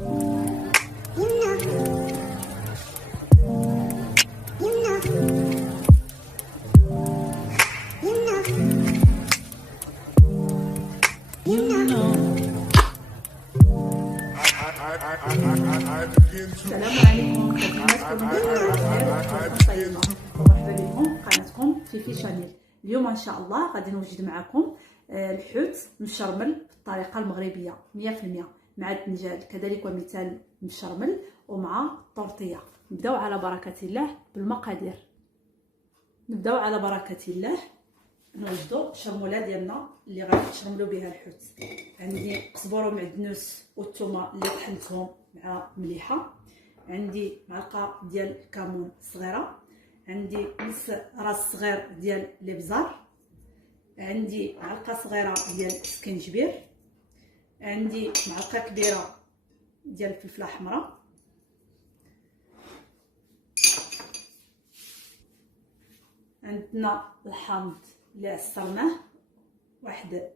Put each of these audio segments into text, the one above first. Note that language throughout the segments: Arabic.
السلام عليكم، مرحبا بكم في قناتكم فيفي شانيل. اليوم ان شاء الله غادي نوجد معكم الحوت مشرمل بالطريقه المغربيه 100% مع الدنجال كذلك ومثال مشرمل ومع الطورطيه. نبداو على بركه الله بالمقادير. نبداو على بركه الله نوجدوا الشرموله ديالنا اللي غادي نشرملوا بها الحوت. عندي قزبر ومعدنوس والثومه اللي طحنتهم مع مليحه، عندي معلقه ديال الكمون صغيره، عندي نص راس صغير ديال الابزار، عندي معلقه صغيره ديال السكنجبير، عندي معلقه كبيره ديال الفلفله حمراء، عندنا الحامض اللي عصرناه واحد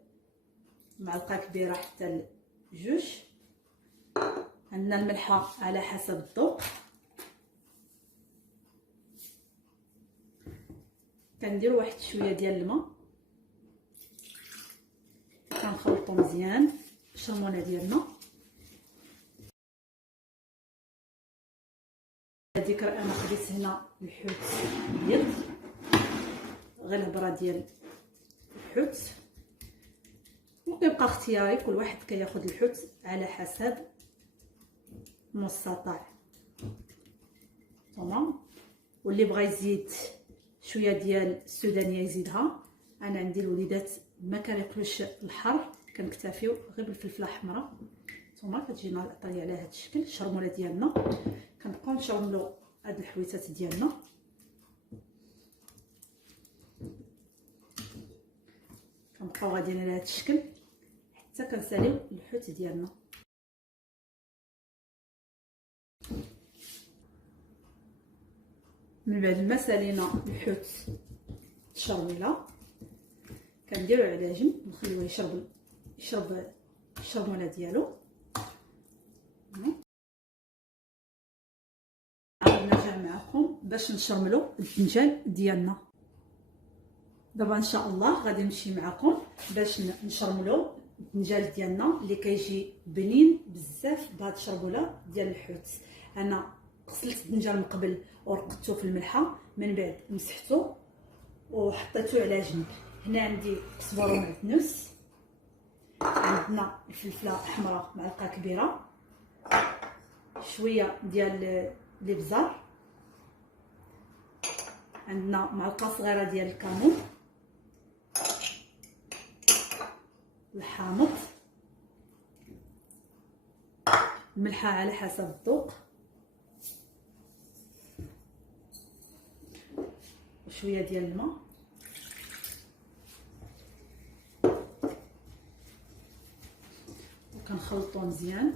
معلقه كبيره حتى لجوج، عندنا الملحه على حسب الذوق، كنديروا واحد شويه ديال الماء، كنخلطوا مزيان الشرمونه ديالنا. ذكر انا خديت هنا الحوت ابيض غير الهبره ديال الحوت، وكيبقى اختياري، كل واحد كياخذ الحوت على حسب المستطاع. تمام. واللي بغى يزيد شويه ديال السودانيه يزيدها. انا عندي الوليدات ما كناكلوش الحر، كنكتفيو غير بالفلفله حمراء. ثم كتجينا الطريه على هذا الشكل. الشرموله ديالنا كنبقاو نشرملو هاد الحويتات ديالنا، كنبقاو غاديين على هذا الشكل حتى كنساليو الحوت ديالنا. من بعد ما سالينا الحوت الشرميله كنديرو على جنب، نخليوه يشرب الشرموله ديالو. نرجع معكم باش نشرملو الدنجال ديالنا. دابا ان شاء الله غادي نمشي معكم باش نشرملو الدنجال ديالنا اللي كيجي بنين بزاف بهاد الشربوله ديال الحوت. انا غسلت الدنجال من قبل ورقدته في الملحه، من بعد مسحته وحطيته على جنب. هنا عندي قزبر ومعدنوس، عندنا الفلفله حمراء معلقه كبيره، شويه ديال الابزار، عندنا معلقه صغيره ديال الكمون، الحامض، الملحه على حسب الذوق، وشويه ديال الماء. وكنخلطو مزيان.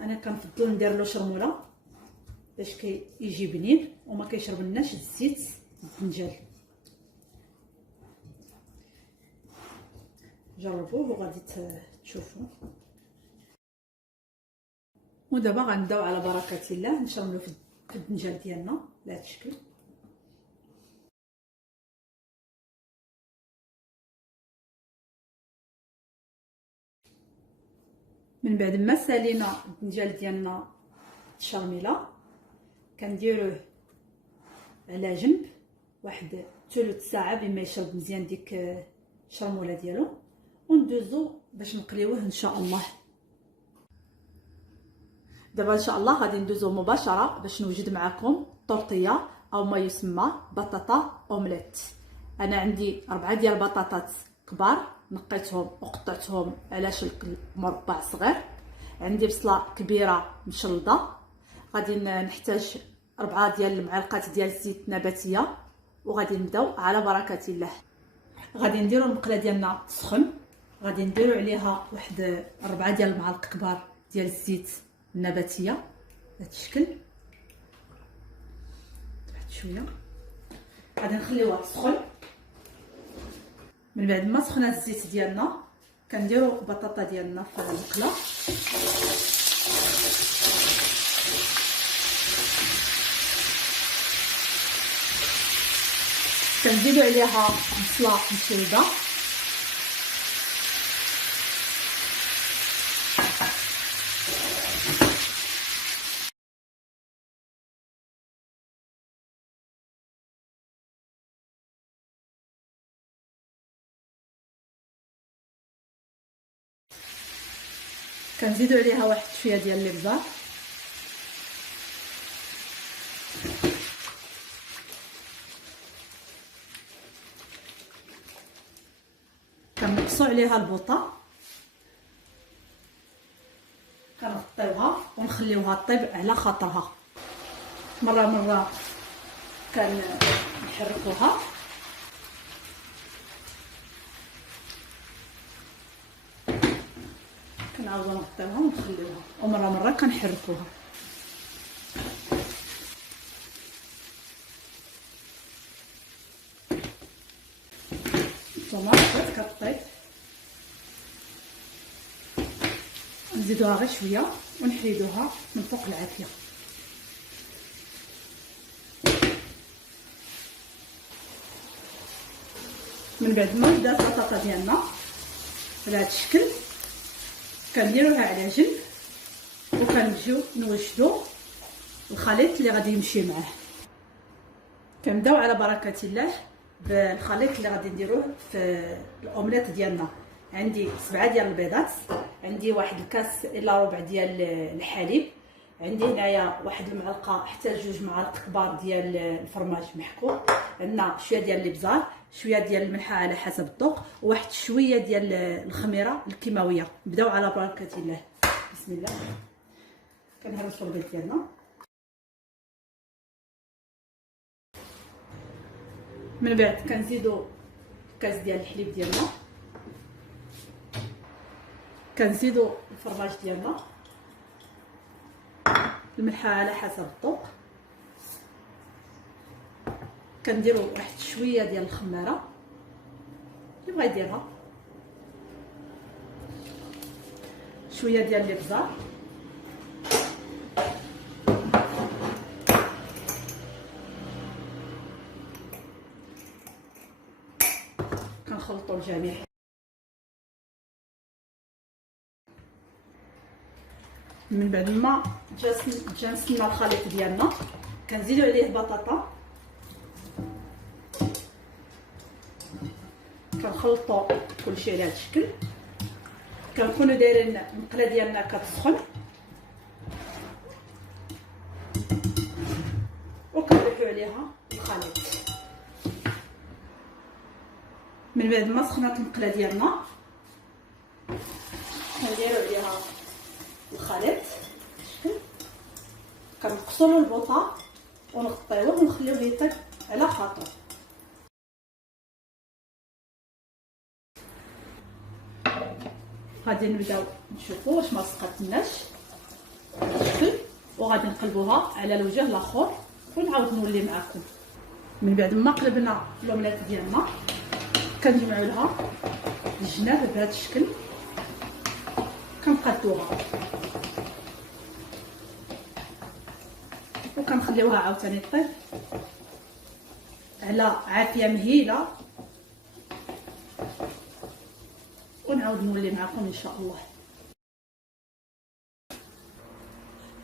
انا كنفضل ندير له شرموله باش كيجي بنين وما كيشربلناش الزيت الدنجال. جربوه وغادي تشوفوا. ودابا غنبداو على بركه الله نشرملو في الدنجال ديالنا بهذا الشكل. من بعد ما سالينا الدنجال ديالنا الشرميله كنديروه على جنب واحد ثلث ساعه بما يشرب مزيان ديك الشرموله ديالو، وندوزو باش نقليوه ان شاء الله. دابا ان شاء الله غادي ندوزو مباشره باش نوجد معكم طورطيه او ما يسمى بطاطا اومليت. انا عندي 4 ديال البطاطات كبار، نقيتهم وقطعتهم على شكل مربع صغير. عندي بصله كبيره مشلضه، غادي نحتاج 4 ديال المعالق ديال الزيت نباتيه. وغادي نبداو على بركه الله. غادي نديرو المقله ديالنا سخن، غادي نديرو عليها واحد 4 ديال المعالق كبار ديال الزيت النباتيه بهذا الشكل. واحد شويه غادي نخليوها تسخن. من بعد ما سخنا الزيت ديالنا كنديروا البطاطا ديالنا في المقله. كنزيدوا عليها بصله مشلده، كنزيدوا عليها واحد شويه ديال الابزار، كنقصوا عليها البوطه، كنغطيوها ونخليوها طيب على خاطرها. مره كنحركوها، كنعاودو نغطيوها ونخليوها، ومره كنحركوها. الطوماط كطيب، نزيدوها غير شويه ونحيدوها من فوق العافيه. من بعد ما بدات البطاطا ديالنا على هذا الشكل، كنديروها على جنب وكنجيو نوجدو الخليط اللي غادي يمشي معاه. كنبداو على بركه الله بالخليط اللي غادي نديروه في الاومليت ديالنا. عندي 7 ديال البيضات، عندي واحد الكاس الا ربع ديال الحليب، عندي هنايا واحد المعلقه حتى 2 معالق كبار ديال الفرماج محكوك، عندنا شويه ديال الابزار، شويه ديال الملحه على حسب الذوق، وواحد شويه ديال الخميره الكيماويه. نبداو على بركه الله. بسم الله. كنهرسوا البيض ديالنا، من بعد كنزيدوا كاس ديال الحليب ديالنا، كنزيدوا الفرماج ديالنا، الملحه على حسب الذوق، كنديروا واحد شويه ديال الخماره اللي بغا يديرها، شويه ديال الابزار، كنخلطوا الجميع. من بعد ما جا نسنا الخليط ديالنا، كنزيدوا عليه البطاطا، كنخلطوا كلشي على هذا الشكل. كنكونوا دايرين المقله ديالنا كتسخن، وكنضيفوا عليها الخليط. من بعد ما سخنات المقله ديالنا، كنديروا عليها الخليط، كنقصوا البوطه ونغطيوه ونخليوه يطيب على خاطر. غادي نبداو نشوفوا واش ما سقطناش الشكل، وغادي نقلبوها على الوجه الاخر ونعاود نولي معكم. من بعد ما قلبنا الاومليت ديالنا، كنجمعوا لها الجناب بهذا الشكل، كنقادوها وكنخليوها عاوتاني طيب على عافيه مهيله، ونعاود نولي معكم ان شاء الله.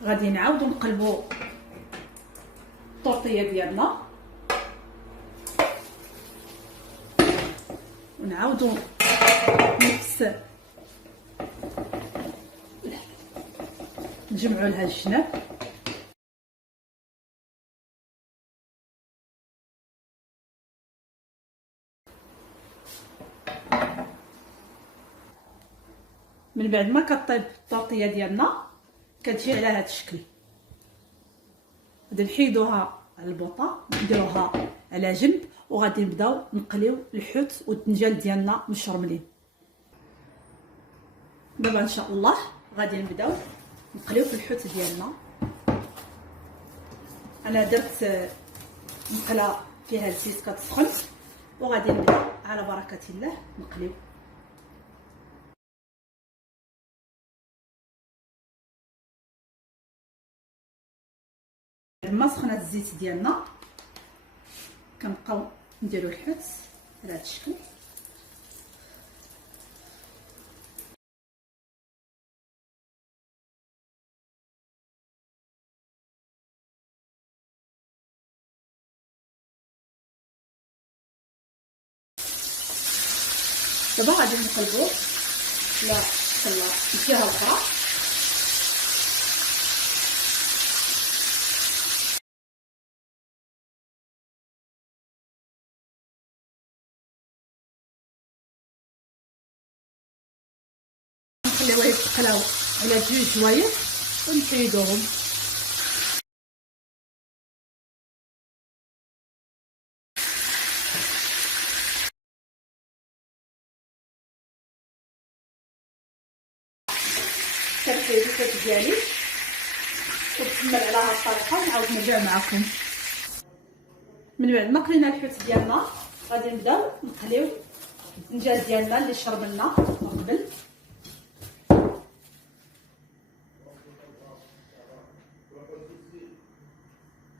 غادي نعاودو نقلبو الطورطيه ديالنا، ونعاودو نفس نجمعوا لها الجناب. من بعد ما كطيب الطورطيه ديالنا، كتجي على هذا الشكل. غادي نحيدوها على البوطه، نديروها على جنب، وغادي نبداو نقليو الحوت والدنجال ديالنا مشرملين. دابا ان شاء الله غادي نبداو نقليو في الحوت ديالنا. انا درت مقله فيها الزيت كتسخن، وغادي نبداو على بركه الله نقليو. لما سخنات الزيت ديالنا كنبقاو نديرو الحوت على هذا الشكل. دابا غادي نقلبو لا خلاص الجهه الاخرى. نخليوه يتقلاو على 2 جوايع ونحيدوهم. كنحيد الحوت ديالي وتكمل على هاد الطريقه ونعاود نرجع معكم. من بعد ما قلينا الحوت ديالنا غادي نبداو نقليو الدنجال ديالنا اللي شرب لنا من قبل.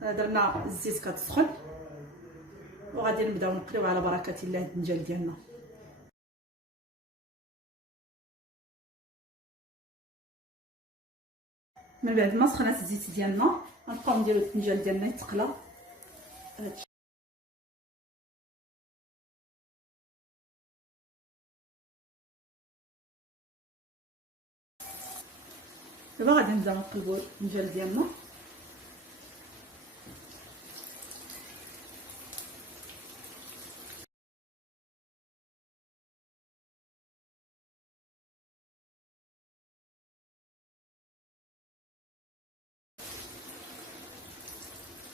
درنا الزيت كتسخن وغادي نبداو نقليو على بركه الله الدنجال ديالنا. من بعد ما سخنات الزيت ديالنا غنبقاو نديرو الدنجال ديالنا يتقلى. دابا غادي نبداو نقلبو الدنجال ديالنا.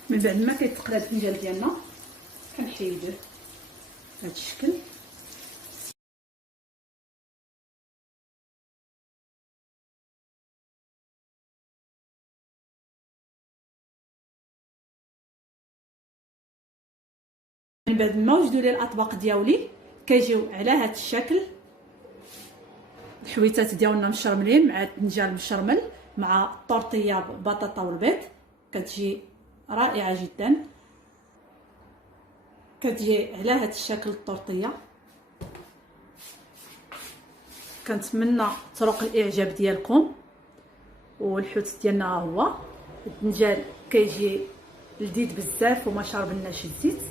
من بعد ما كيتقلى الدنجال ديالنا كنحيدوه بهذا الشكل. من بعد ما وجدوا لي الاطباق دياولي كيجيو على هذا الشكل. الحويتات ديالنا مشرملين مع الدنجال مشرمل مع الطورطيه ببطاطا والبيض، كتجي رائعه جدا. كتجي على هذا الشكل الطورطيه. كنتمنى طرق الاعجاب ديالكم. والحوت ديالنا ها هو الدنجال كيجي لذيذ بزاف وما شاربناش الزيت.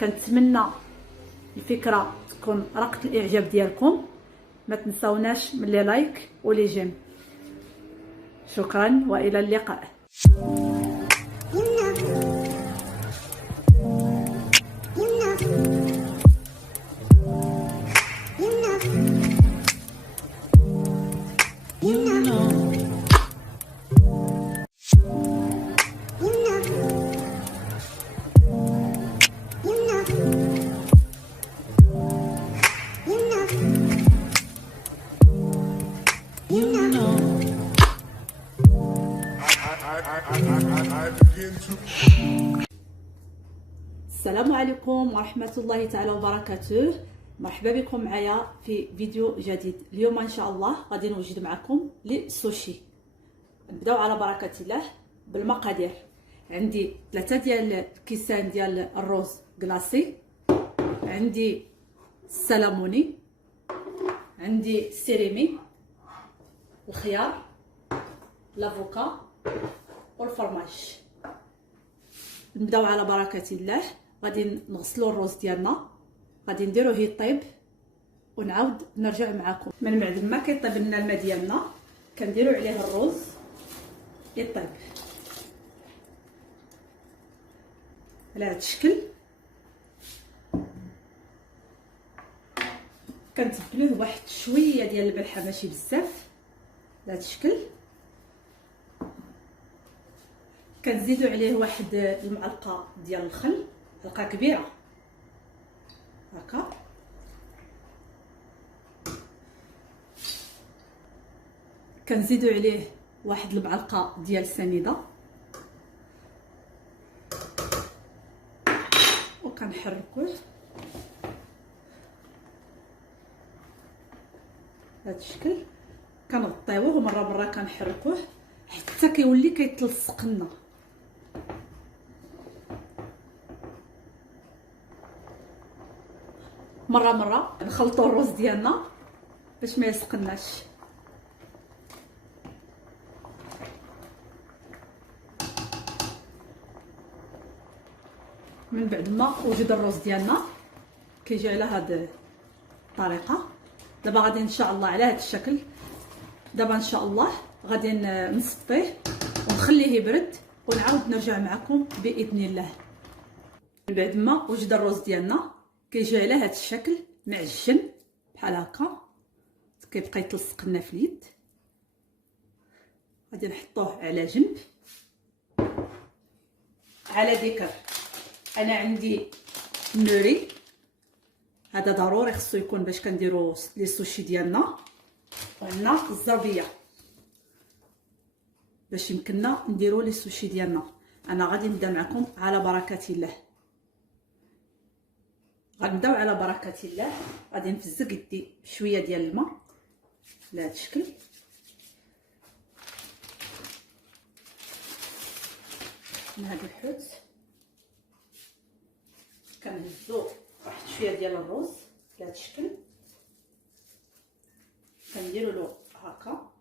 كنتمنى الفكره تكون رقت الاعجاب ديالكم. ما تنساوناش من لي لايك ولي جيم. شكرا والى اللقاء. السلام عليكم ورحمة الله تعالى وبركاته. مرحبا بكم معايا في فيديو جديد. اليوم ان شاء الله غادي نوجد معكم لي سوشي. نبداو على بركة الله بالمقادير. عندي 3 ديال الكيسان ديال الروز كلاصي، عندي السلموني، عندي السيريمي، الخيار، لافوكا والفرماج. نبداو على بركة الله. غادي نغسلوا الروز ديالنا، غادي نديروه يطيب ونعاود نرجع معكم. من بعد ما كيطيب لنا الماء ديالنا كنديروا عليه الروز يطيب على هذا الشكل. كنتبلوه واحد شويه ديال الملحه ماشي بزاف على هذا الشكل. كنزيدوا عليه واحد المعلقه ديال الخل، معلقه كبيره هكا. كنزيدوا عليه واحد المعلقه ديال السنيده وكنحركوه بهذا الشكل. كنغطيوه مره مره كنحركوه حتى كيولي كيتلصق لنا مره مره نخلطوا الرز ديالنا باش ما يسقناش. من بعد ما وجد الرز ديالنا كيجي على هاد الطريقه. دابا غادي ان شاء الله على هاد الشكل. دابا ان شاء الله غادي نصفيه ونخليه يبرد ونعاود نرجع معكم باذن الله. من بعد ما وجد الرز ديالنا كيجي على هاد الشكل معجن بحال هكا، كيبقى يتلصق لنا في اليد. غادي نحطوه على جنب. على ذكر انا عندي النوري، هذا ضروري خصو يكون باش كنديروا لي سوشي ديالنا. وعندنا الزربيه باش يمكننا نديروا لي سوشي ديالنا. انا غادي نبدا معكم على بركه الله. غنبداو على بركه الله. غادي نفزق يدي بشويه ديال الماء على هذا الشكل. من هذا الحوت كنهزو واحد شويه ديال الرز على هذا الشكل، كنديروا له هكا،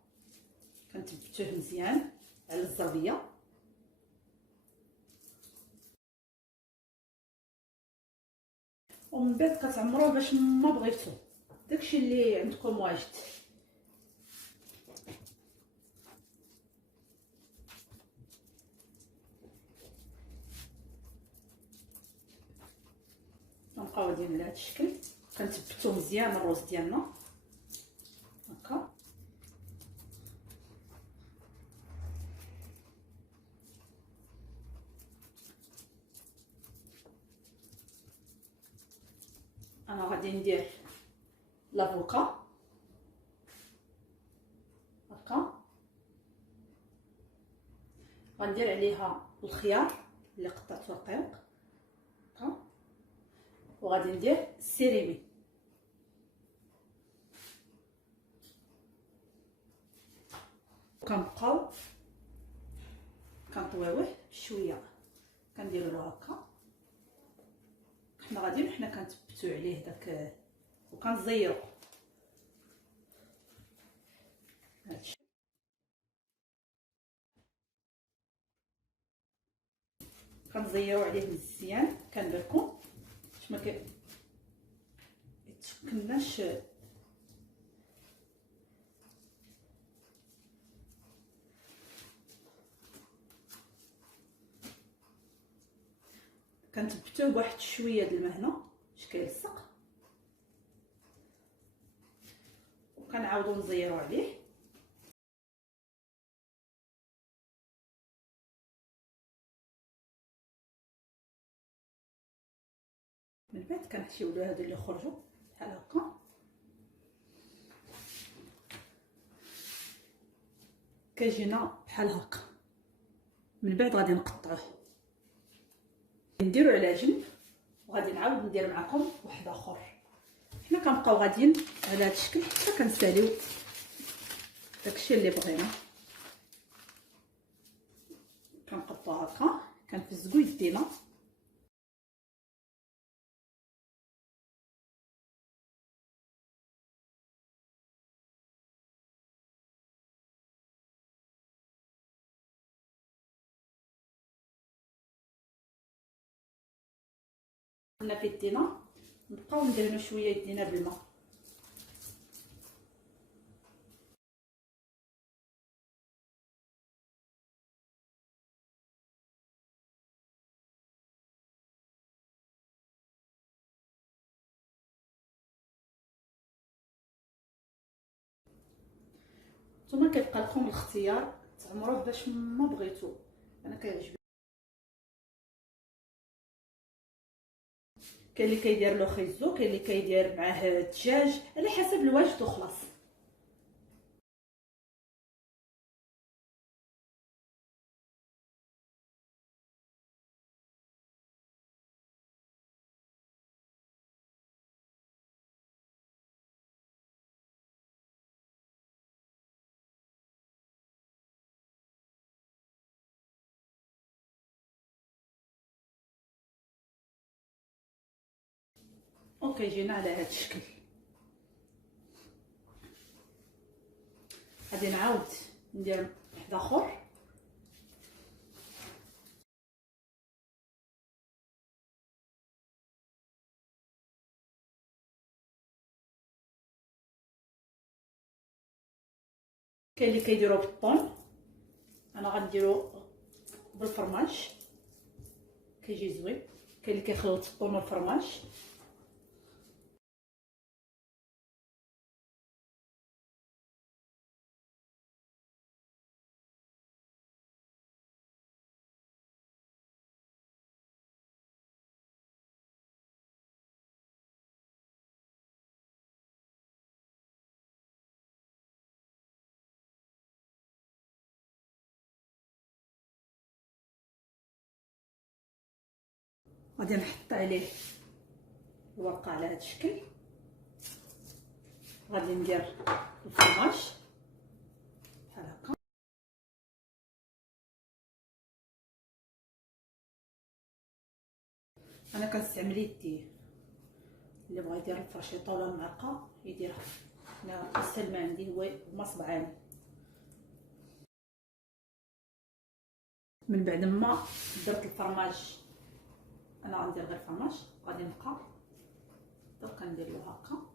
كنثبتوه مزيان على الزربيه. ومن بعد كتعمروه باش ما بغيتو، داكشي اللي عندكم واجد. كنبقاو غاديين على هذا الشكل، كنثبتو مزيان الرز ديالنا هكا. انا غادي ندير لافوكا هكا، غندير عليها الخيار اللي قطعته رقيق هكا، وغادي ندير السيريمي. كنبقاو كنطويوه شويه، كنديروا له هكا. حنا غاديين حنا كنثبتوا عليه داك وكنزيروا هادشي. كنزيروا عليه مزيان، كنبالكم باش ما يتشكلناش كنثبتوه بواحد شويه د الماء هنا باش كيلصق، وكنعاودو نزيرو عليه. من بعد كنحشيو له هادو اللي خرجوا بحال هكا، كيجينا بحال هكا. من بعد غادي نقطعوه نديرو على جنب، وغادي نعاود ندير معكم واحد اخر. حنا كنبقاو غاديين على هذا الشكل حتى كنساليو داكشي اللي بغينا. كنقطعو هكا، كنفزقو يدينا. حنا في يدينا نبقاو ندهنو شويه يدينا بالماء. نتوما كيبقى لكم الاختيار، تعمروه باش ما بغيتو. انا كيعجبني. كاين اللي كيدير له خيزو، كاين اللي كيدير معاه الدجاج، على حسب الواجد وخلاص. وكيجينا على هذا الشكل. غادي نعاود ندير واحد اخر. كاين اللي كيديروه بالطون، انا غنديرو بالفرماج كيجي زوين. كاين اللي كيخلط الطون والفرماج. غادي نحط عليه الورقه على هذا الشكل. غادي ندير الفرماج بحال هكا. انا كنستعمل يدي، اللي بغى يدير الفرشيطه ولا المعلقه يديرها. انا السهل ما عندي هو هما صبعان. من بعد ما درت الفرماج، انا غندير غير الفرماج، غادي نبقى درك ندير له هكا.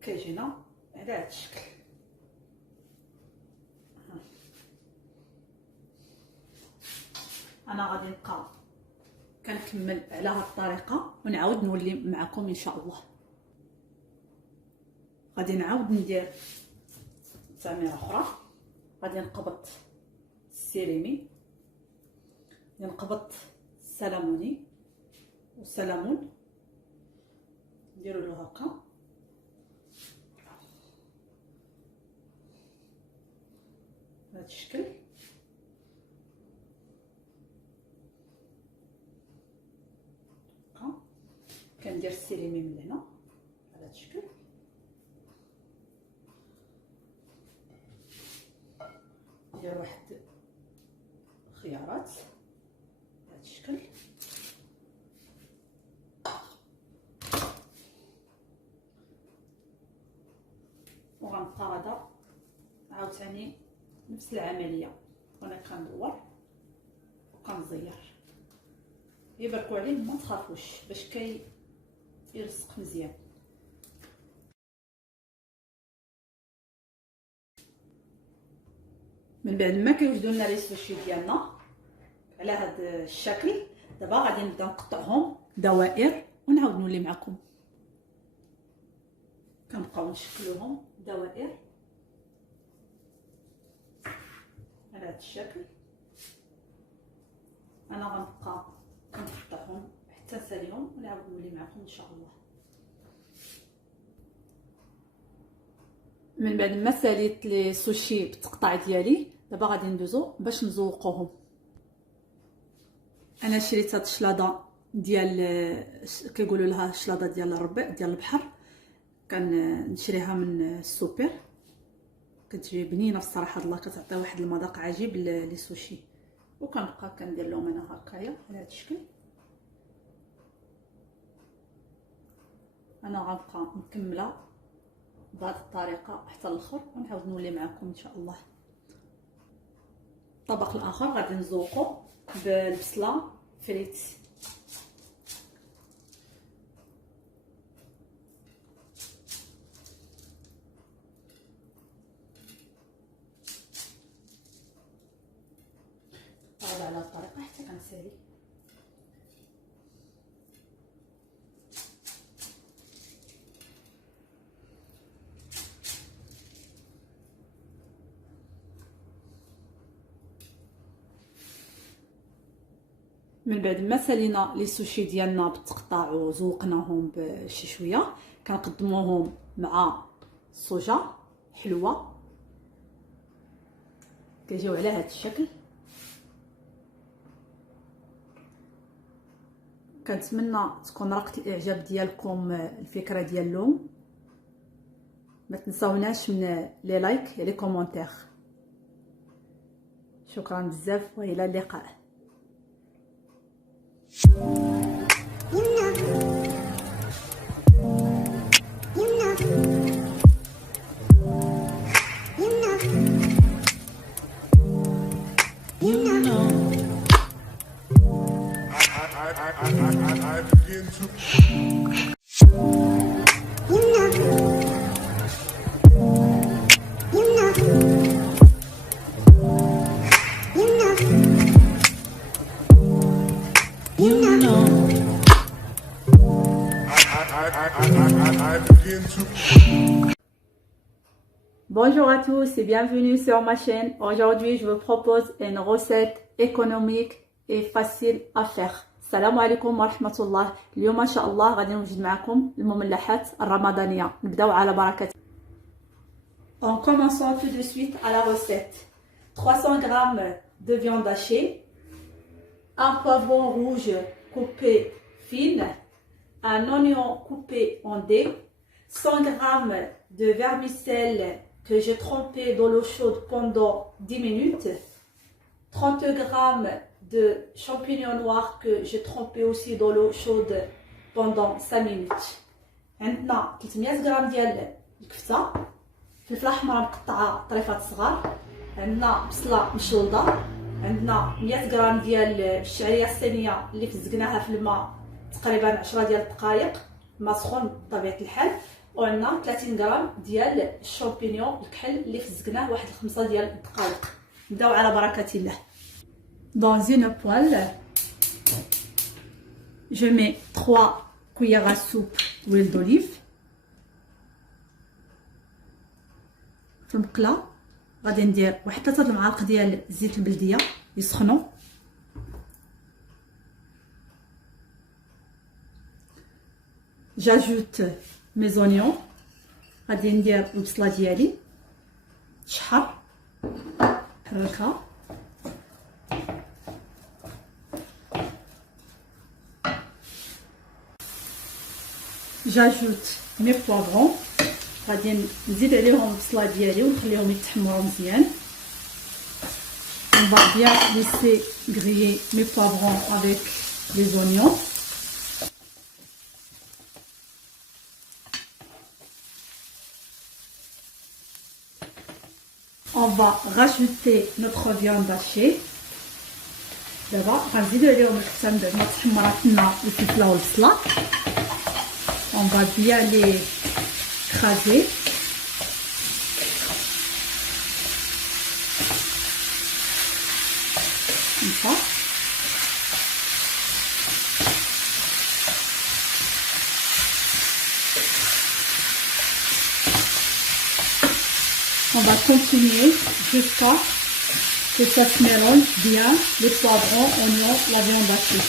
كيجينا على هذا الشكل. انا غادي نبقى كنكمل على هذه الطريقه ونعاود نولي معكم ان شاء الله. غادي نعاود ندير تعميره اخرى. غادي نقبط السيريمي، نقبط السلموني والسلمون، نديرو له هكا. بهذا الشكل. هكا كندير السيريمي من هنا على هذا الشكل. ندير واحد خيارات بهذا الشكل. وغنبقى غادا عاوتاني نفس العمليه، وانا كندور وكنزير. يبركوا عليه ما تخافوش باش يلصق مزيان. من بعد ما كيوجدوا لنا لي سوشي ديالنا على هذا الشكل، دابا غادي نبدا نقطعهم دوائر ونعاود نولي معكم. كنبقاو نشكلوهم دوائر على هذا الشكل. انا غنبقى كنقطعهم حتى نساليهم ونعاود نولي معكم ان شاء الله. من بعد ما ساليت لي سوشي بالتقطاع ديالي، دابا غادي ندوزو باش نزوقوهم. انا شريت هاد الشلاضه ديال كيقولوا لها الشلاضه ديال الربيع ديال البحر، كنشريها من السوبر. كتجي بنينه الصراحه الله، كتعطي واحد المذاق عجيب لي سوشي. وكنبقى كندير لهم انا هكايا على هذا الشكل. انا غنبقى مكمله بهذه الطريقه حتى الاخر ونعاود نولي معكم ان شاء الله. الطبق الاخر غادي نزوقو بالبصله فريت. على الطريقه حتى كنسالي. من بعد ما سالينا لي سوشي ديالنا بالتقطاع وزوقناهم بشي شويه، كنقدموهم مع الصوجه حلوه كيجيو على هذا الشكل. كنتمنى تكون رقت الاعجاب ديالكم الفكره ديال اللون. ما تنساوناش من لي لايك لي كومونتير. شكرا بزاف والى اللقاء. I begin to Bonjour à tous et bienvenue sur ma chaîne. Aujourd'hui, je vous propose une recette économique et facile à faire. السلام عليكم ورحمة الله. اليوم إن شاء الله غادي نوجد معكم المملحات الرمضانية. نبداو على بركة. En commençant tout de suite à la recette. 300 g de viande hachée, un poivron rouge coupé fine, un oignon coupé en dés, 100 g de vermicelle que j'ai trempé dans l'eau chaude pendant 10 minutes, 30 g de champignons noirs que j'ai trempé aussi dans l'eau chaude pendant 5 minutes. عندنا 300 g ديال الكفته، فلفله حمراء مقطعه طريفات صغار، عندنا بصله مشلوضه، عندنا 100 g ديال الشعريه الصينيه اللي فزقناها في الماء تقريبا 10 ديال الدقائق، ما سخون بطبيعه الحال، وعندنا 30 g ديال الشامبينيون الكحل اللي فزقناه واحد 5 ديال الدقائق. نبداو على بركه الله. Dans une poêle, je mets 3 cuillères à soupe d'huile d'olive. في المقله غادي ندير واحد 3 المعالق ديال زيت البلديه يسخنوا. J'ajoute mes oignons. غادي ندير البصله ديالي تشحر حركها. J'ajoute mes poivrons. غادي نزيد عليهم البصله ديالي ونخليهم يتحمروا مزيان. On va bien laisser griller mes poivrons avec les oignons. On va rajouter notre viande hachée. دابا غنزيدو عليهم الكتان بعد ما تحمرات لنا الفلفله والبصله. On va bien les écraser. Comme ça. On va continuer jusqu'à que ça se mélange bien, les poivrons, oignons, la viande hachée.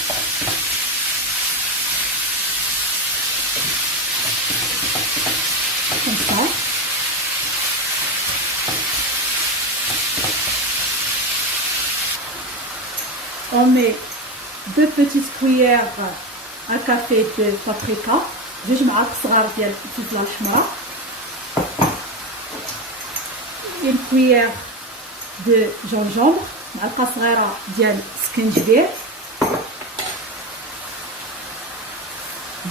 Comme ça. On met 2 petites cuillères à café de paprika, 2 معالق صغار ديال الفلفله الحمراء, une cuillère de gingembre, معلقه صغيره ديال سكنجبير,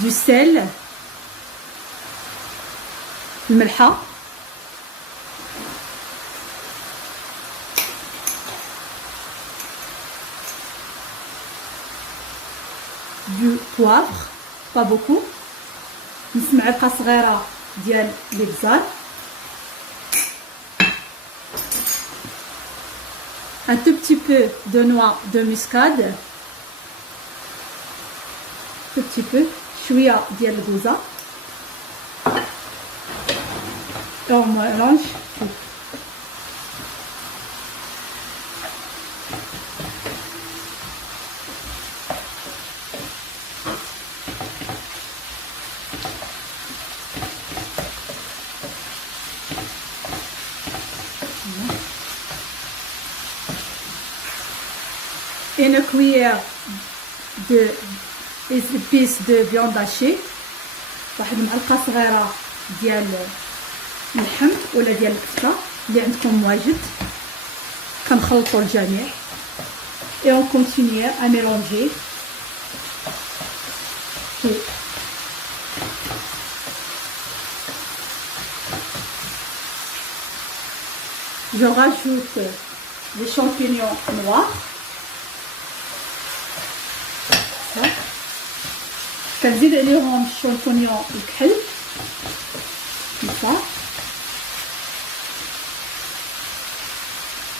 du sel, الملحه, du poivre, pas beaucoup, نص معلقه صغيره ديال الابزار, un tout petit peu de noix de muscade, tout petit peu, شويه ديال الكوزه, et on mélange tout. Une cuillère de بيس دو فيوند هاشي، واحد المعلقه صغيره ديال اللحم ولا ديال الكفته اللي عندكم واجد. كنخلطوا الجميع et on continue à mélanger tout. Je rajoute les champignons noirs. كنزيد عليهم الشامبينيون الكحل كيف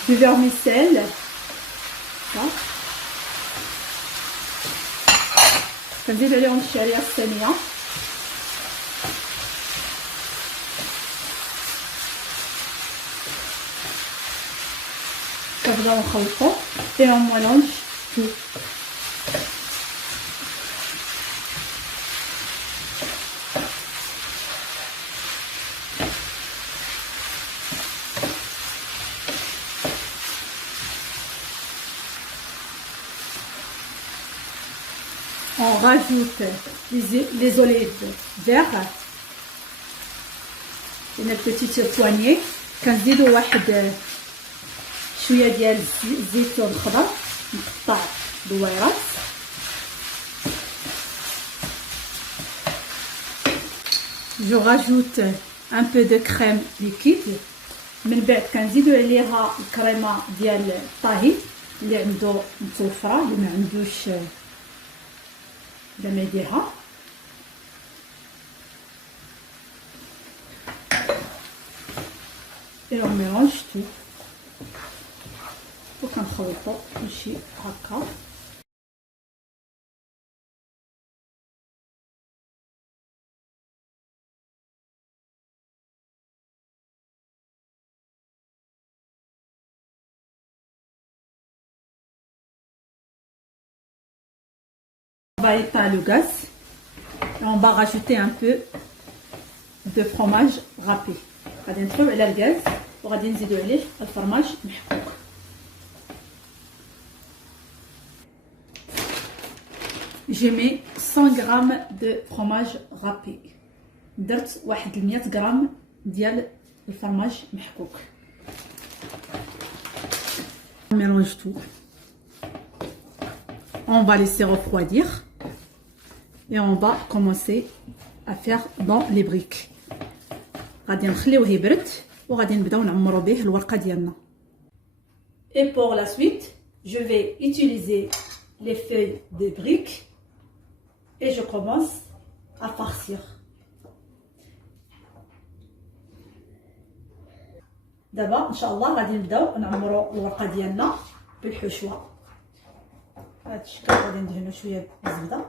du vermicelle. كنزيد عليهم الشعريه الصينيه. كنبداو نخلطو et on mélange tout. On rajoute les olives vertes, une petite poignée. كنزيدو واحد شويه ديال الزيتون الخضر مقطع دويرات. Je rajoute un peu de crème liquide. من بعد كنزيدو عليها الكريمه ديال الطهي اللي عنده متوفره، اللي ما عندوش لما يديرها. et on mélange tout وكنخلطو كلشي هكا. On va éteindre le gaz et on va rajouter un peu de fromage râpé. غادي نطفيو على الغاز وغادي نزيدو عليه الفرماج محكوك. J'ai mis 100 g de fromage râpé. درت واحد 100 غرام ديال الفرماج محكوك. On mélange tout. On va laisser refroidir et on va commencer à faire dans les briques. غادي نخليوه يبرد وغادي نبداو نعمرو به الورقه ديالنا. Et pour la suite, je vais utiliser les feuilles de briques et je commence à farcir. دابا ان شاء الله غادي نبداو نعمرو الورقه ديالنا بالحشوه. بهذا الشكل غادي ندهنو شويه بالزبده.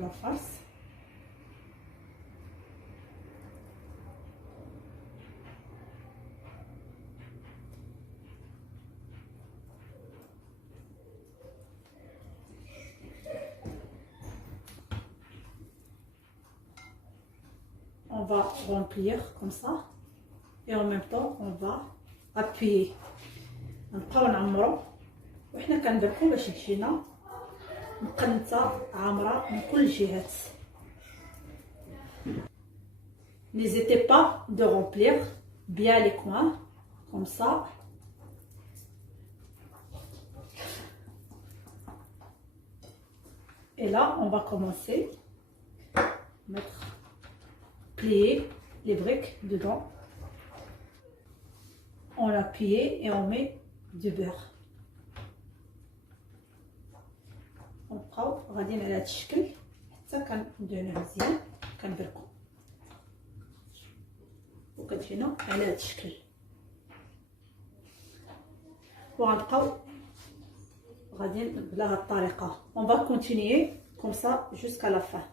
la farce. On va remplir comme ça et en même temps on va appuyer. نبقاو نعمرو وحنا كندركو باش تجينا مقنطه عامره من كل الجهات. N'hésitez pas de remplir bien les coins comme ça. Et là on va commencer à mettre, plier les briques dedans. On l'appuie et on met du beurre. ونبقاو غاديين على هذا الشكل حتى كندهنوه مزيان كنبركو وكتجينا على هذا الشكل. وغنبقاو غاديين بهذه الطريقه. On va continuer comme ça jusqu'à la fin.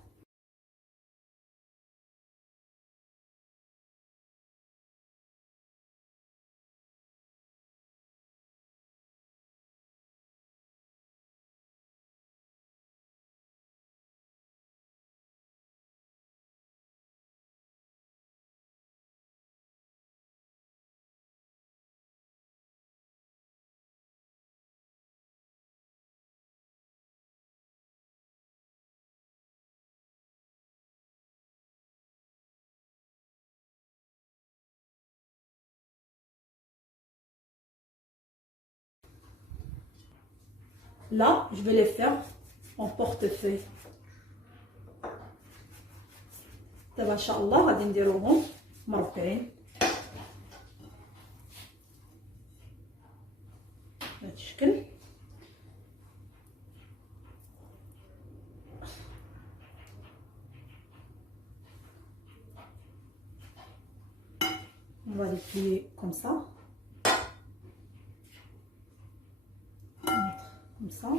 Là, je vais les faire en portefeuille. دابا ان شاء الله غادي نديروهم مربعين بهذا الشكل. On va les plier comme ça. Comme ça.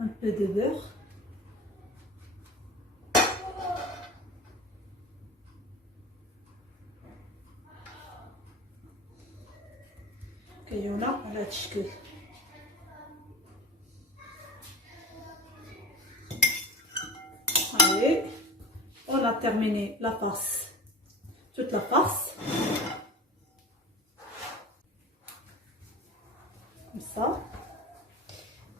Un peu de beurre. كيونا على هذا الشكل. Allez, on a terminé la farce, toute la farce, comme ça.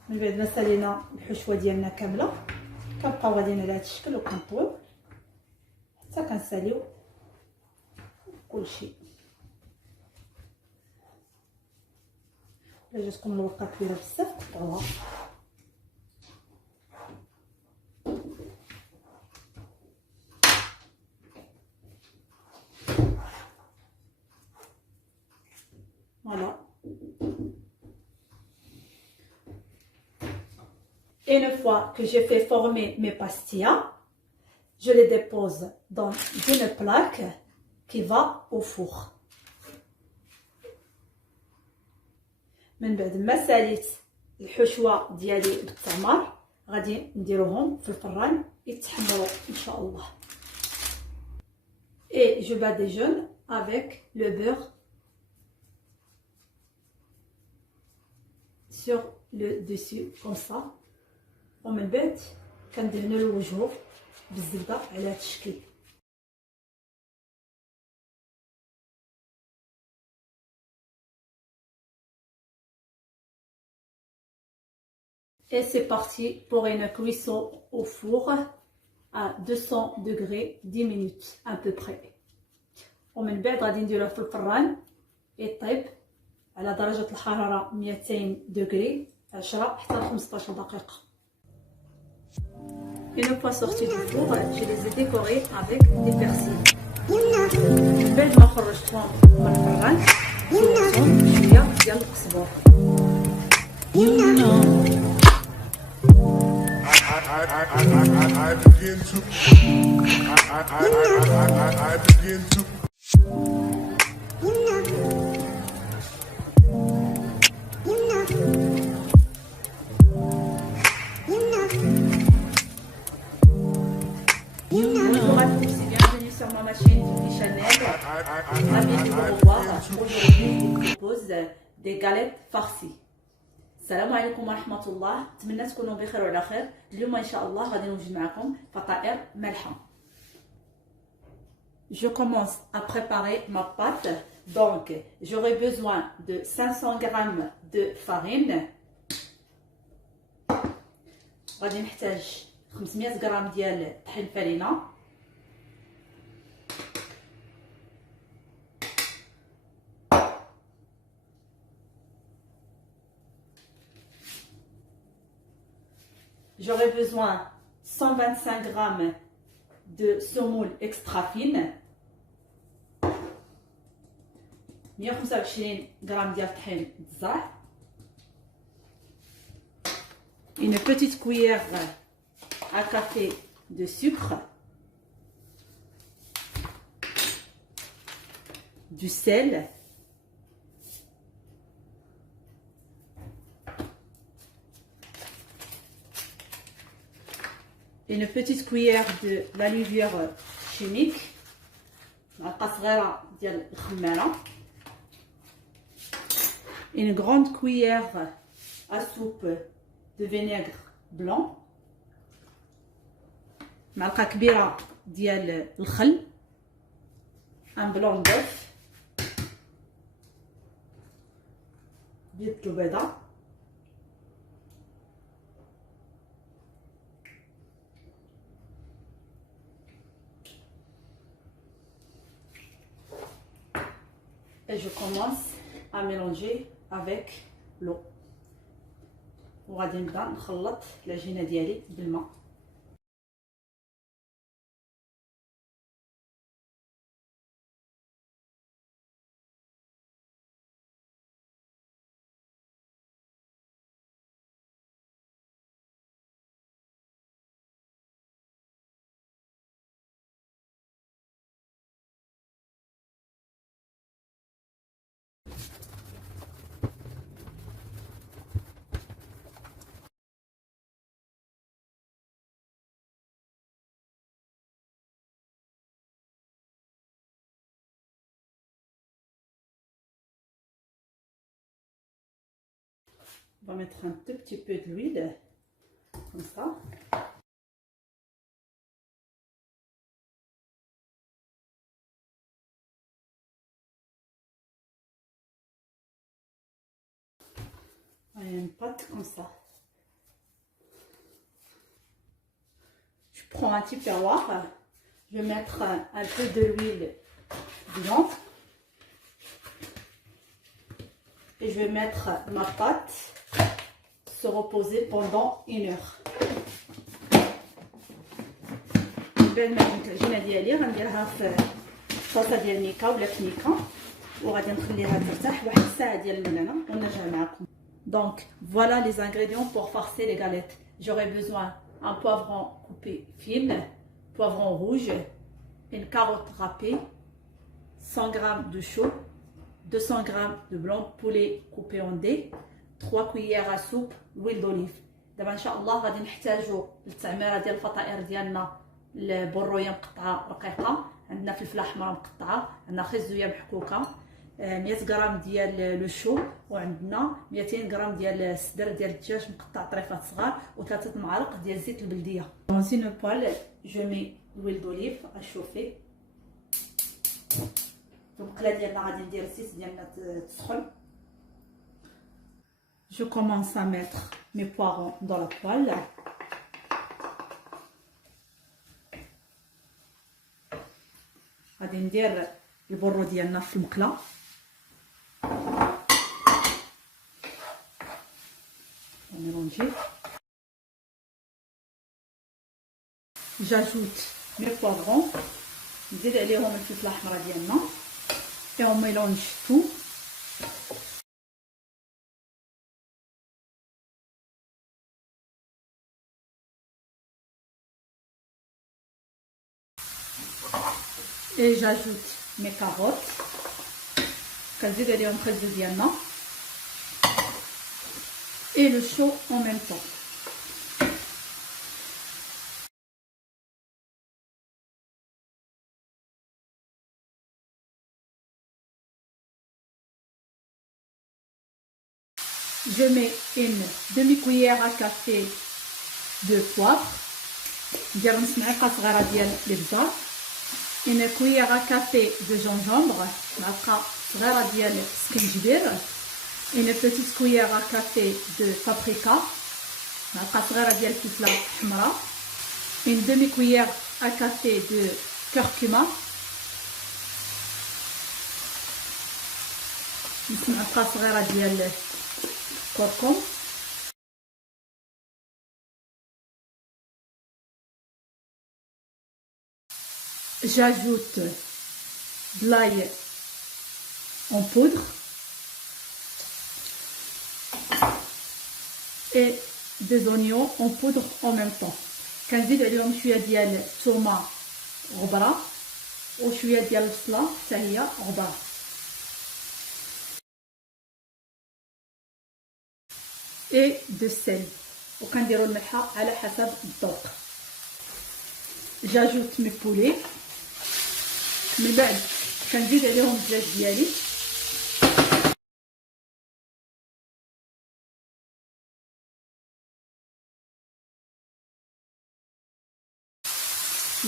من بعد ما سالينا الحشوه ديالنا كامله كنبقاو غاديين على هذا الشكل وكنطويو حتى كنساليو كلشي. الا جاتكم الورقه كبيره بزاف قطعوها. Voilà. Et une fois que j'ai fait former mes pastillas, je les dépose dans une plaque qui va au four. من بعد ما ساليت الحشوه ديالي بالتمر غادي نديروهم في الفران يتحمروا ان شاء الله. Et je badigeonne avec le beurre sur le dessus comme ça. ومن بعد كندهنوا الوجه بالزبده على هذا الشكل. Et c'est parti pour une cuisson au four à 200 degrés 10 minutes à peu près. ومن بعد غادي نديروه في الفران يطيب على درجة الحرارة 200 degrés 10 حتى 15 دقيقة. Une fois sorti du four, je les ai décorés avec des persils. من بعد ما خرجتهم من الفران زودتهم شوية ديال القزبر. I begin to bienvenue sur ma chaîne Fifi Chanel. Ravi de vous revoir. Aujourd'hui, je vous propose des galettes farcies. السلام عليكم ورحمة الله. نتمنى تكونوا بخير وعلى خير. اليوم إن شاء الله غادي نوجد معكم فطائر مالحة. Je commence à préparer ma pâte. Donc, j'aurai besoin de 500 g de farine. غادي نحتاج 500 غرام ديال طحين فرينة. J'aurai besoin 125 g de semoule extra fine. 125 g ديال طحين الزرع. Une petite cuillère à café de sucre, du sel, une petite cuillère de la levure chimique, une grande cuillère à soupe de vinaigre blanc, معلقة كبيرة ديال الخل، un blanc d'œuf، بيض البيضة، je commence à mélanger avec l'eau. وغادي نبدا نخلط العجينه ديالي بالماء. On va mettre un tout petit peu d'huile, comme ça. Et une pâte comme ça. Je prends un tupperware, je vais mettre un peu de l'huile dedans. Et je vais mettre ma pâte se reposer pendant 1 heure. بعد ما جبت العجينه ديالي غنديرها في طاسه ديال ميكا ولا كنيكه وغادي نخليها ترتاح واحد الساعه ديال الملانه ونرجع معكم. Donc voilà les ingrédients pour farcer les galettes. J'aurai besoin un poivron coupé fine, poivron rouge, une carotte râpée, 100 g de chou, 200 g de blanc de poulet coupé en dés, 3 cuillères à soupe d'huile d'olive. دابا ان شاء الله غادي نحتاجوا للتعميره ديال الفطائر ديالنا البرويه مقطعه رقيقه، عندنا فلفله حمراء مقطعه، عندنا خيزويه محكوكه، 100 غرام ديال لو شو، وعندنا 200 غرام ديال الصدر ديال الدجاج مقطع طريفات صغار، و3 معالق ديال زيت البلديه. Dans une poêle, je mets l'huile d'olive à chauffer. المقله ديالنا غادي ندير الزيت ديالنا تسخن. Je commence à mettre mes poireaux dans la poêle. غادي ندير البرو ديالنا في المقله. mélanger. J'ajoute mes poivrons. نزيد عليهم الفلفله الحمراء ديالنا. Et on mélange tout. Et j'ajoute mes carottes. كنزيد عليهم خبز ديالنا. Et le chaud en même temps. Je mets une demi-cuillère à café de poivre. ندير نص معلقه صغيره ديال الابزار. une cuillère à café de gingembre. معلقه صغيره ديال السكنجبير. une petite cuillère à café de paprika. معلقه صغيره ديال الفلفله الحمراء. une demi-cuillère à café de curcuma. نص معلقه صغيره ديال الكركم. J'ajoute de l'ail en poudre et des oignons en poudre en même temps. كنزيد عليهم شويه ديال الثومه غبره وشويه ديال البصله حتى هي غبره. et de sel وكنديروا الملحه على حسب الذوق. j'ajoute mes poulets. من بعد كنزيد عليهم الدجاج ديالي.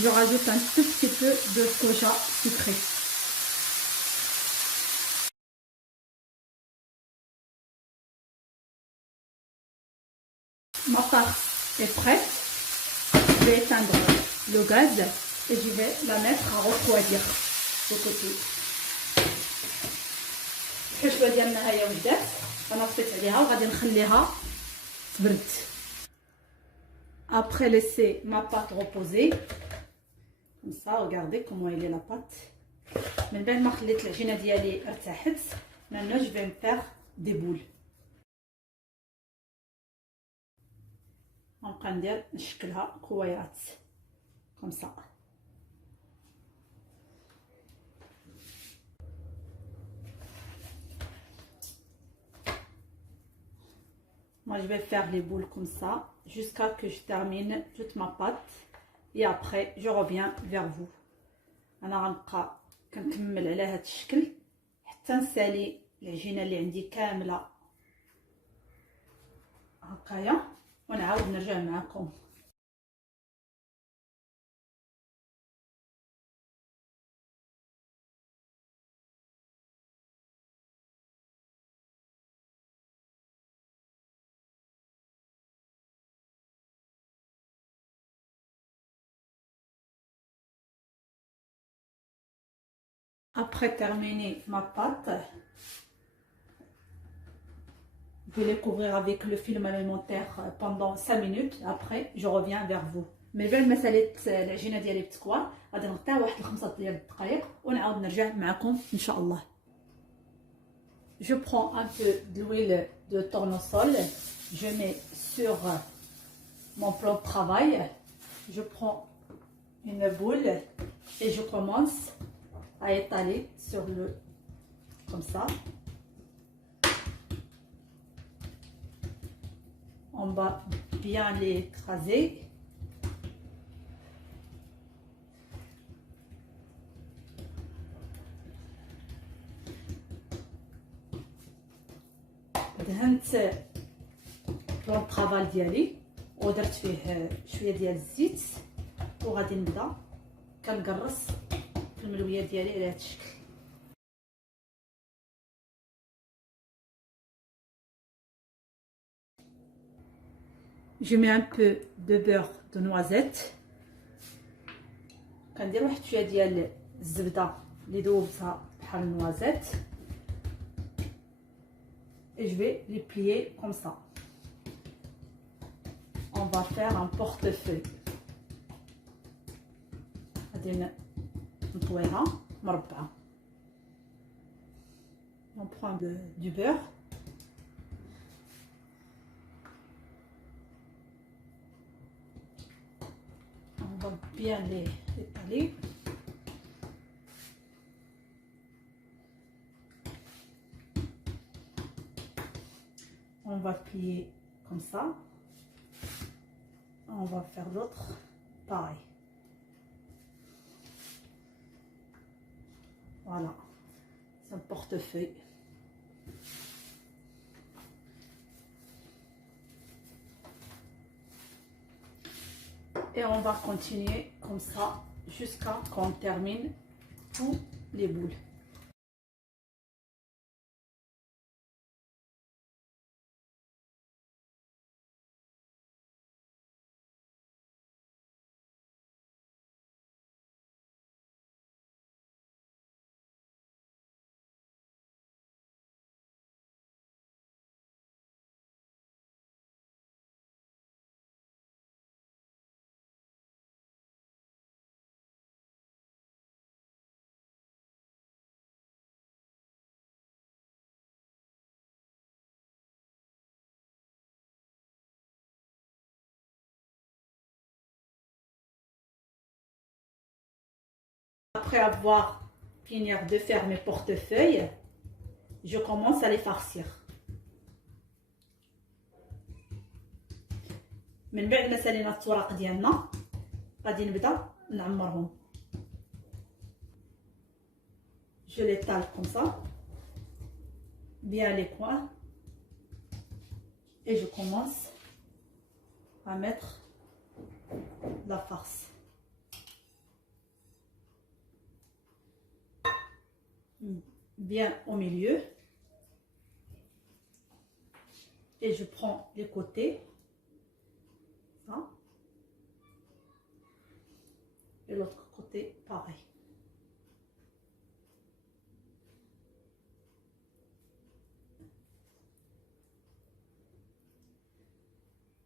je rajoute un tout petit peu de soja sucré. Ma farce est prête. Je vais éteindre le gaz et je vais la mettre à refroidir de côté. الحشوه ديالنا هي ولات، انا طفيت عليها وغادي نخليها تبرد. Après laisser ma pâte reposer comme ça, regardez comment elle est la pâte. من بعد ما خليت العجينه ديالي ارتاحت، maintenant je vais me faire des boules. غنبقى ندير نشكلها كويرات comme ça. Moi je vais faire les boules comme ça jusqu'à que je termine toute ma pâte et après je reviens vers vous. انا غنبقى كنكمل على هذا الشكل حتى نسالي العجينه اللي عندي كامله هكايا ونعاود نرجع معكم. Après terminer ma pâte, je vais les couvrir avec le film alimentaire pendant 5 minutes. Après, je reviens vers vous. من بعد ما ساليت العجينه ديالي بتكوى غادي نغطيها واحد 5 ديال الدقائق ونعاود نرجع معكم ان شاء الله. Je prends un peu d'huile de tournesol, je mets sur mon plan de travail. Je prends une boule et je commence à étaler sur le comme ça. On va bien l'écraser. دهنت بلون الطرافال ديالي ودرت فيه شويه ديال الزيت وغادي نبدا كنقرص في الملويه ديالي على هذا الشكل. Je mets un peu de beurre de noisette. كندير واحد شويه ديال الزبده اللي ذوبتها بحال النوازيت. Et je vais les plier comme ça. On va faire un portefeuille. غادي نطويها مربعه. On prend du beurre. On va bien les étaler. On va plier comme ça. On va faire l'autre pareil. Voilà, c'est un portefeuille. Et on va continuer comme ça jusqu'à qu'on termine tous les boules. Après avoir fini de faire mes portefeuilles, je commence à les farcir. من بعد ما سالينا الطراق ديالنا غادي نبدا نعمرهم. Je l'étale comme ça, bien les coins, et je commence à mettre la farce. Bien au milieu et je prends les côtés, ça, et l'autre côté pareil.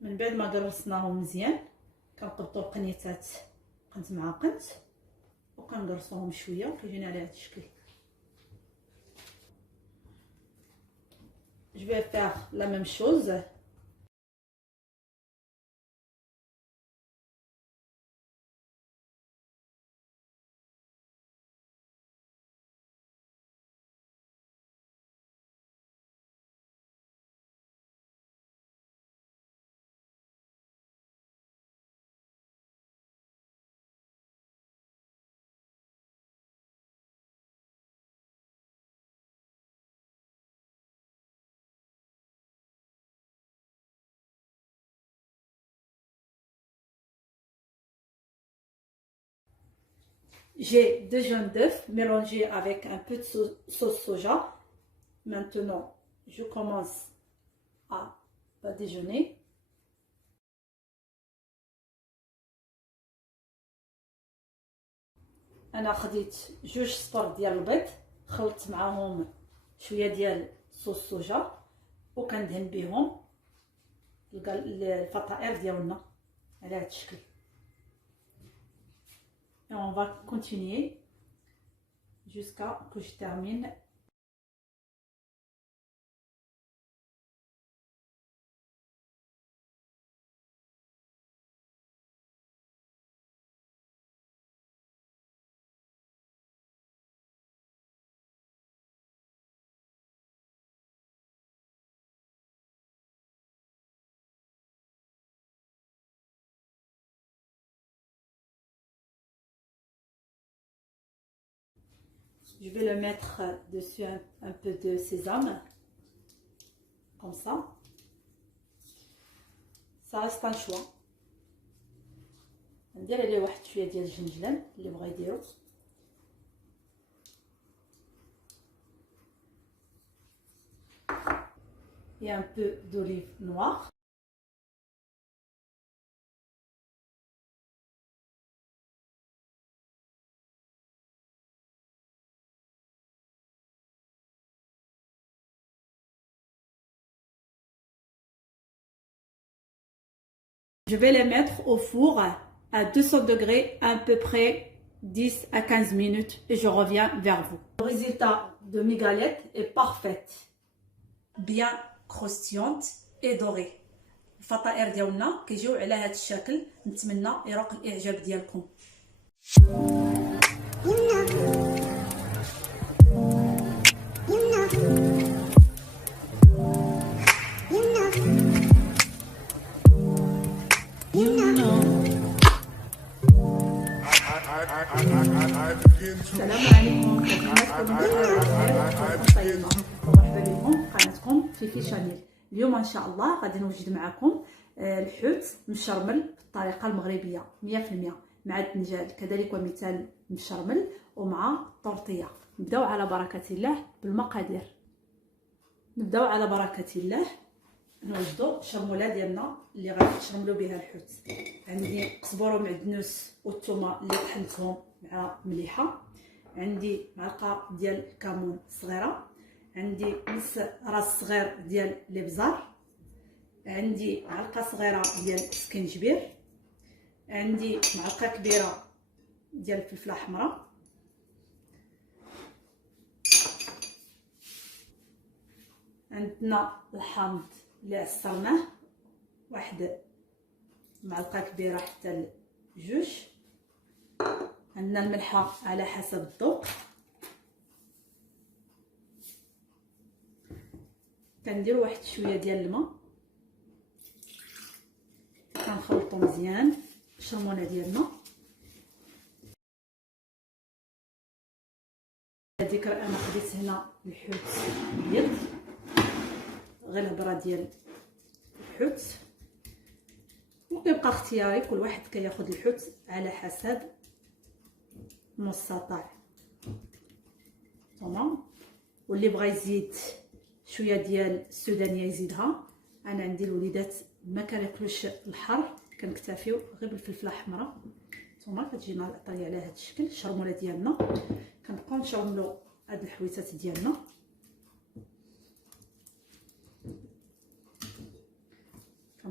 من بعد ما قرصناهم مزيان كنقبطوا القنيتات قنت مع قنت وكنقرصوهم شويه وكيجينا على هذا الشكل. Je vais faire la même chose. J'ai deux jaunes d'œufs mélangés avec un peu de sauce soja. Maintenant, je commence à déjeuner. انا خديت جوج صفر ديال البيض خلطت معاهم شويه ديال صوص صوجا وكندهن بهم الفطائر ديالنا على هذا الشكل. Et on va continuer jusqu'à que je termine. Je vais le mettre dessus un peu de sésame, comme ça. Ça reste un choix. ندير عليه واحد شويه ديال الجنجلان اللي بغا يديرو. Et un peu d'olive noire. Je vais les mettre au four à 200 degrés à peu près 10 à 15 minutes et je reviens vers vous. Le résultat de mes galettes est parfait, bien croustillante et dorée. الفطائر ديالنا كيجيو على هذا الشكل. نتمنى يروق الاعجاب ديالكم. السلام عليكم، مرحبا بكم في قناتكم فيفي شانيل. اليوم ان شاء الله غادي نوجد معكم الحوت مشرمل بالطريقه المغربيه 100% مع الدنجال كذلك ومثال مشرمل ومع الطورطيه. نبداو على بركه الله بالمقادير. نبداو على بركه الله نوجدوا الشرموله ديالنا اللي غادي نشرملوا بها الحوت. عندي قزبر ومعدنوس والثومه اللي طحنتهم مع مليحه. عندي معلقه ديال الكمون صغيره. عندي نص راس صغير ديال الابزار. عندي معلقه صغيره ديال السكنجبير. عندي معلقه كبيره ديال الفلفله حمراء. عندنا الحامض اللي عصرناه واحد معلقه كبيره حتى لجوج. عندنا الملحه على حسب الذوق. كنديروا واحد شويه ديال الماء كنخلطوا مزيان الشرمونه ديالنا. ذكر انا خديت هنا الحوت ابيض غير الهضره ديال الحوت وكيبقى اختياري، كل واحد كياخذ الحوت على حسب المستطاع. تمام. واللي بغى يزيد شويه ديال السودانيه يزيدها. انا عندي الوليدات ما كناكلوش الحر كنكتفيو غير بالفلفله حمراء. نتوما كتجينا الطريه على هذا الشكل. الشرموله ديالنا كنبقاو نشرملو هاد الحويتات ديالنا.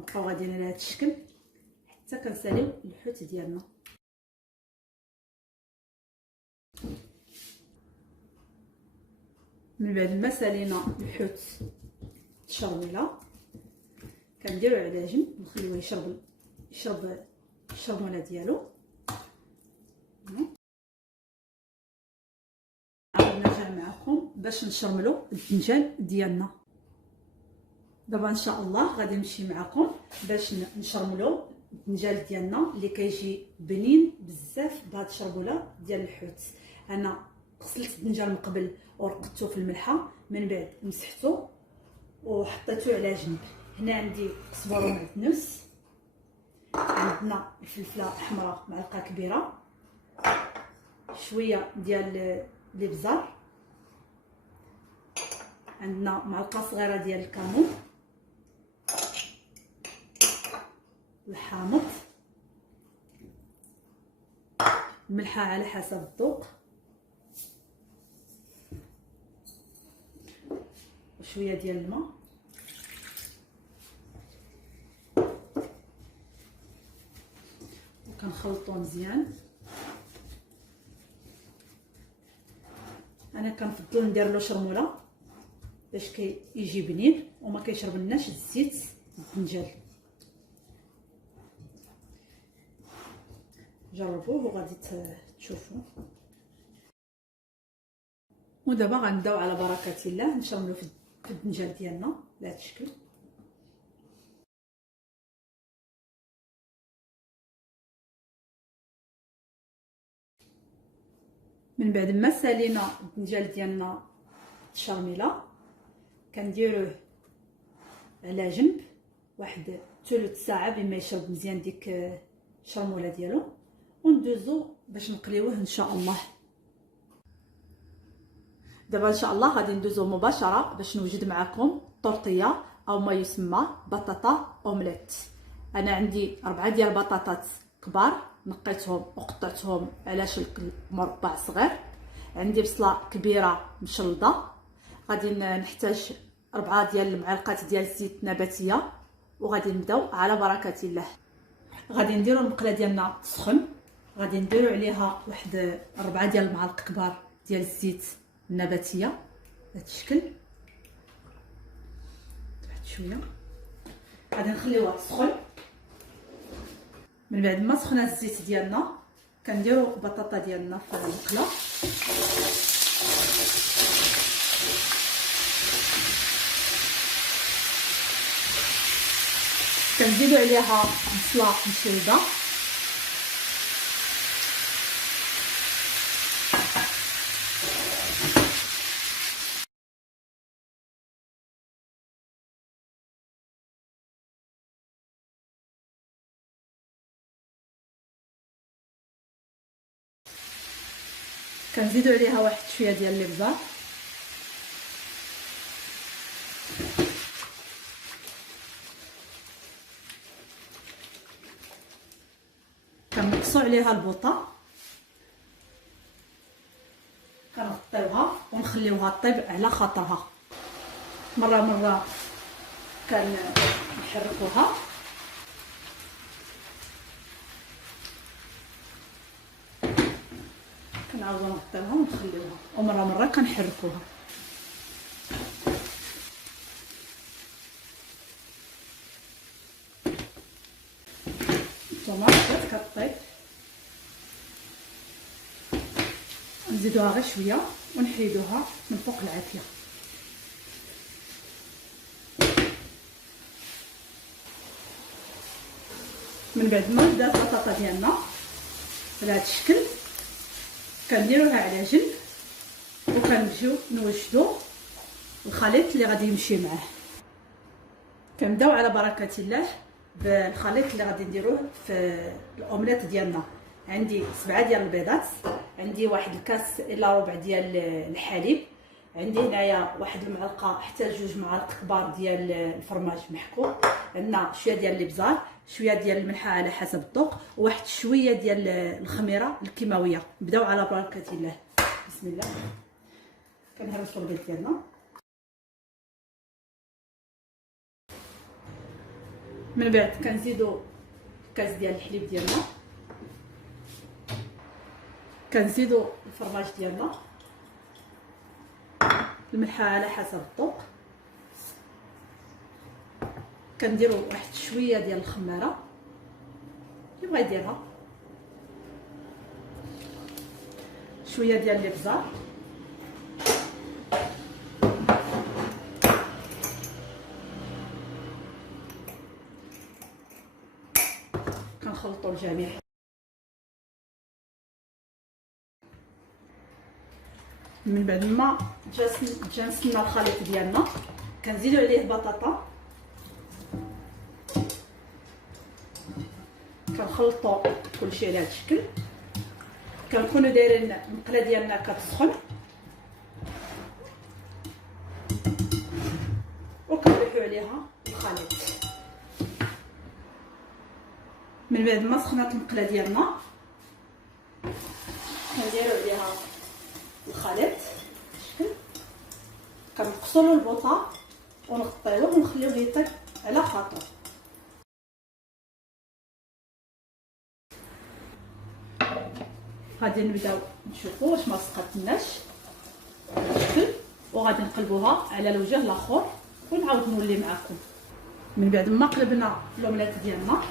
كنبقاو غاديين على هذا الشكل حتى كنساليو الحوت ديالنا. من بعد ما سالينا الحوت الشرميله كنديرو على جنب نخليوه يشرب الشرموله ديالو. عاود نرجع معكم باش نشرملو الدنجال ديالنا. دابا ان شاء الله غادي نمشي معكم باش نشرملو الدنجال ديالنا اللي كيجي بنين بزاف بهاد الشربوله ديال الحوت. انا غسلت الدنجال من قبل ورقدته في الملحه، من بعد مسحته وحطيته على جنب. هنا عندي قزبر ومعدنوس، عندنا الفلفله الحمراء معلقه كبيره، شويه ديال الابزار، عندنا معلقه صغيره ديال الكمون، الحامض، الملحه على حسب الذوق، وشويه ديال الماء. وكنخلطو مزيان. انا كنفضل ندير له شرموله باش كيجي بنين وما كيشربلناش الزيت الدنجال. جربوه وغادي تشوفوا. ودابا غنبداو على بركه الله نشرملو في الدنجال ديالنا بهذا الشكل. من بعد ما سالينا الدنجال ديالنا الشرميله كنديروه على جنب واحد ثلث ساعه بما يشرب مزيان ديك الشرموله ديالو، وندوزو باش نقليوه ان شاء الله. دابا ان شاء الله غادي ندوزو مباشره باش نوجد معكم طورطيه او ما يسمى بطاطا اومليت. انا عندي 4 ديال البطاطات كبار نقيتهم وقطعتهم على شكل مربع صغير، عندي بصله كبيره مشلضه، غادي نحتاج 4 ديال المعالق ديال الزيت نباتيه، وغادي نبداو على بركه الله. غادي نديرو المقله ديالنا تسخن، غادي نديرو عليها واحد 4 ديال المعالق كبار ديال الزيت النباتيه بهذا الشكل. واحد شويه غادي نخليوها تسخن. من بعد ما سخنا الزيت ديالنا كنديرو البطاطا ديالنا في المقله، كنزيدو عليها بصله مشلده، كنزيدو عليها واحد شويه ديال الابزار، كنقصو عليها البوطه، كنغطيوها ونخليوها طيب على خاطرها. مره كنحركوها، كنعاودو نغطيوها ونخليوها، ومره كنحركوها. الطوماط كطيب نزيدوها غير شويه ونحيدوها من فوق العافيه. من بعد ما بدات البطاطا ديالنا بهذا الشكل كنديروها على جنب، وكنمشيو نوجدو الخليط اللي غادي يمشي معاه. كنبداو على بركه الله بالخليط اللي غادي نديروه في الاومليت ديالنا. عندي 7 ديال البيضات، عندي واحد الكاس الا ربع ديال الحليب، عندي هنايا واحد المعلقه حتى 2 معالق كبار ديال الفرماج محكو، عندنا شويه ديال الابزار، شويه ديال الملحه على حسب الذوق، وواحد شويه ديال الخميره الكيماويه. نبداو على بركه الله. بسم الله. كنهرسوا البيض ديالنا، من بعد كنزيدو كاس ديال الحليب ديالنا، كنزيدو الفرماج ديالنا، الملح على حسب الذوق، كنديرو واحد شويه ديال الخماره اللي بغا يديرها، شويه ديال الابزار، كنخلطوا الجميع. من بعد ما جا نسنا الخليط ديالنا كنزيدو عليه البطاطا، كنخلطوا كلشي على هذا الشكل. كنكونوا دايرين المقله ديالنا كتسخن وكنريحوا عليها الخليط. من بعد ما سخنات المقله ديالنا كنديروا عليها الخليط شكل، كنقصوا البوطه ونغطيوه ونخليوه يطيب على خاطر. غادي نبداو نشوفوا واش ما سقطناش الشكل، وغادي نقلبوها على الوجه الاخر ونعاود نولي معكم. من بعد ما قلبنا لومليت ديالنا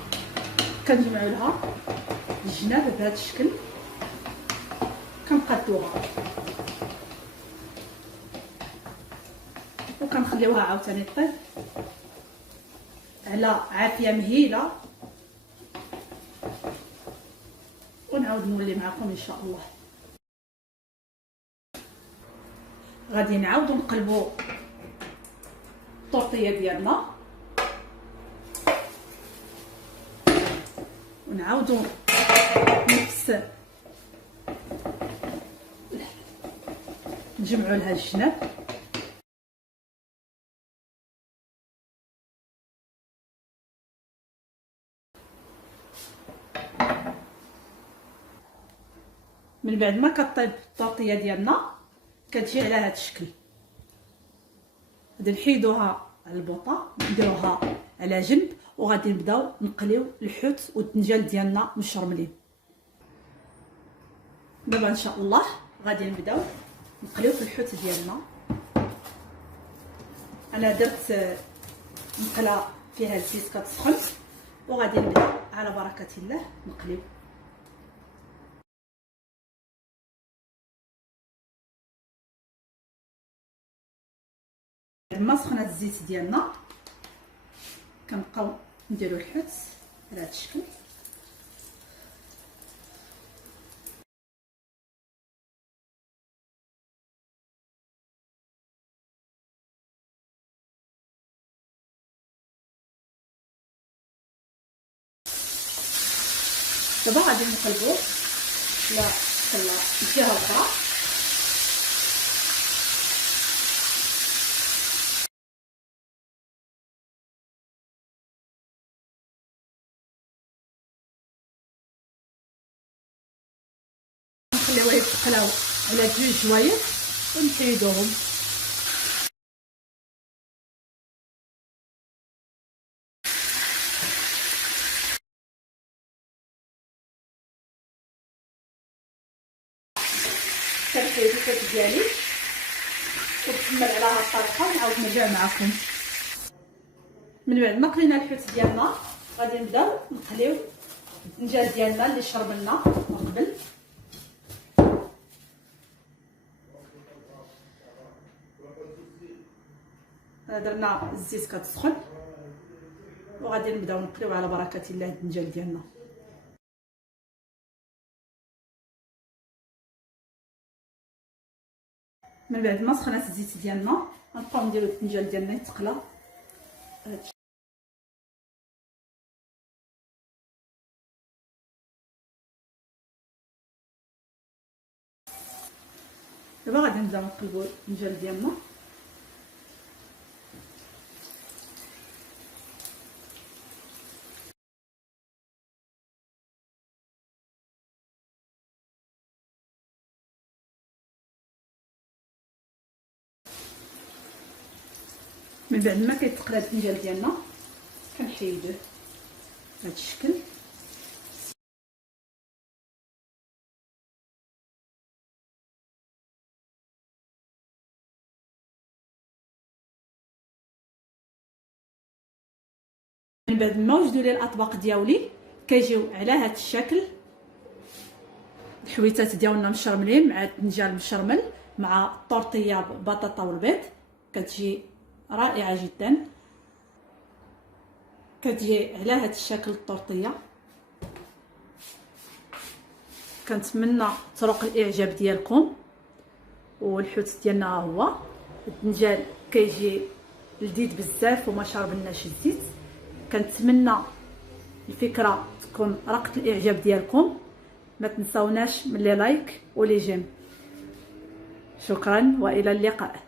كنجمعوا لها الجناب بهذا الشكل، كنقادوها وكنخليوها عاوتاني طيب على عافيه مهيله، ونعاود نولي معكم ان شاء الله. غادي نعاودو نقلبو الطورطيه ديالنا ونعاودو نفس نجمعو لها الجناب. من بعد ما كطيب الطورطيه ديالنا كتجي على هذا الشكل، غادي نحيدوها على البوطه نديروها على جنب، وغادي نبداو نقليو الحوت والدنجال ديالنا مشرملين. دابا ان شاء الله غادي نبداو نقليو في الحوت ديالنا. انا درت مقله فيها الزيت كتسخن، وغادي نبداو على بركه الله نقليو. لما سخنات الزيت ديالنا كنبقاو نديرو الحوت على هذا الشكل. دابا غادي نقلبوه على الجهه الاخرى. نخليوه يتقلاو على 2 جوايع ونحيدوهم. كنحيد الحوت ديالي ونكمل على هاد الطريقه ونعاود نرجع معكم. من بعد ما قلينا الحوت ديالنا غادي نبداو نقليو الدنجال ديالنا اللي شربنا من قبل. درنا الزيت كتسخن وغادي نبداو نقليو على بركه الله الدنجال ديالنا. من بعد ما سخنات الزيت ديالنا غنبقاو نديرو الدنجال ديالنا يتقلى. دابا غادي نبداو نقلبو الدنجال ديالنا. من بعد ما كيتقلى الدنجال ديالنا كنحيدوه. بهذا الشكل. من بعد ما وجدوا لي الاطباق دياولي كيجيو على هذا الشكل. الحويتات ديالنا مشرملين مع الدنجال مشرمل مع الطورطيه ببطاطا والبيض، كتجي رائعه جدا. كتجي على هذا الشكل الطورطيه. كنتمنى طرق الاعجاب ديالكم. والحوت ديالنا ها هو. الدنجال كيجي لذيذ بزاف وما شربناش الزيت. كنتمنى الفكره تكون رقت الاعجاب ديالكم. ما تنساوناش من لي لايك ولي جيم. شكرا والى اللقاء.